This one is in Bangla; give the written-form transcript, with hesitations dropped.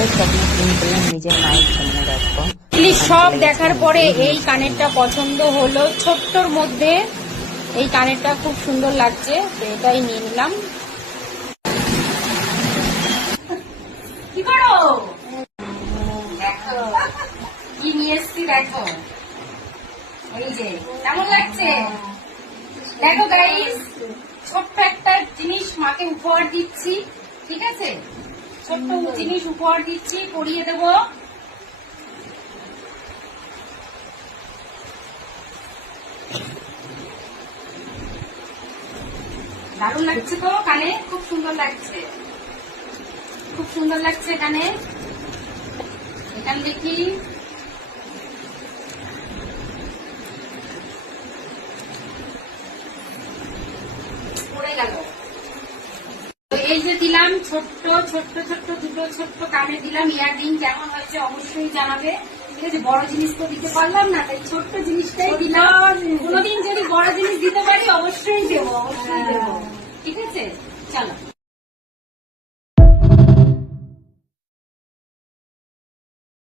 একটা চকলেট কিনে দিলাম নিজের মায়ের জন্য। দেখো সব দেখার পরে এই কানেরটা পছন্দ হলো, ছোট্টর মধ্যে এই কানেরটা খুব সুন্দর লাগছে, তো এটাই নিয়ে নিলাম। কি করো? দেখো কি নিয়ে এসছি, দেখো এই যে কেমন লাগছে দেখো গাইস। ছোট্ট একটা জিনিস মাকে উপহার দিচ্ছি, ঠিক আছে? ছোট্ট জিনিস উপহার দিচ্ছি, পরিয়ে দেবো। দারুণ লাগছে তো কানে, খুব সুন্দর লাগছে, খুব সুন্দর লাগছে কানে। এখানে দেখি পড়ে গেল। তো এই যে দিলাম ছোট্ট ছোট্ট ছোট্ট দুটো ছোট্ট কানে দিলাম ইয়াররিং, কেমন হয়েছে অবশ্যই জানাবে। ঠিক আছে, বড় জিনিস তো দিতে পারলাম না, তাই ছোট্ট জিনিসটাই দিলাম। কোনোদিন যদি বড় জিনিস দিতে পারি অবশ্যই দেবো, অবশ্যই দেবো। ঠিক আছে, চলো।